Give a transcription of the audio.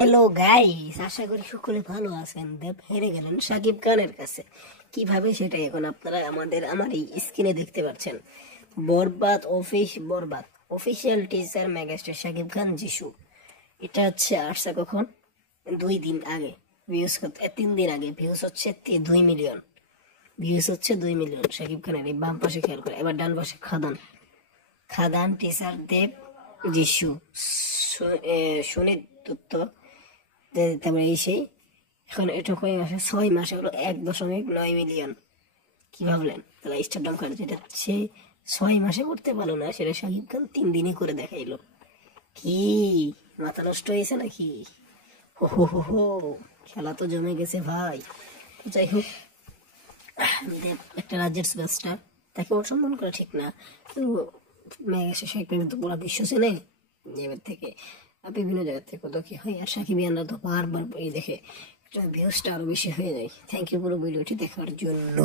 Hello guys, আশা করি সকলে ভালো আছেন। দেব হেরে গেলেন শাকিব খানের কাছে। কিভাবে সেটা এখন আপনারা আমার এই স্ক্রিনে দেখতে পাচ্ছেন। বরবাদ official teaser megastar Shakib Khan যিশু। এটা হচ্ছে আসছে কখন? 2 দিন আগে। ভিউজ 3 দিন আগে ভিউজ হচ্ছে 2 মিলিয়ন। ভিউজ হচ্ছে 2 মিলিয়ন শাকিব খানের। এই বাম পাশে খেয়াল করে, এবার ডান পাশে খাদান। খাদান টিজার দেব যিশু। সুনীত দত্ত, তারপরে এই সেই। এখন এটা কয় মাসে? 6 মাসে হলো 1.9 মিলিয়ন। কি ভাবলেন? তাহলে স্টারডম খান যেটা সে 6 মাসে করতে পারলো না, সেটা শাকিব খান 3 দিনে করে দেখাইলো। কি মাথা নষ্ট হয়েছে নাকি? হো হো হো হো, খেলা তো জমে গেছে ভাই। তো যাই হোক, একটা রাজ্যের সুপারস্টার, তাকে অসম্মান করা ঠিক না। তো মেঘা শাকিব তো পুরো বিশ্ব চেনে। এবার থেকে বিভিন্ন জায়গা থেকে কত কি হয়, আর সাকিবিয়ানরা তো বারবার এই দেখে ভিউজটা আরো বেশি হয়ে যায়। থ্যাংক ইউ পুরো ভিডিওটি দেখার জন্য।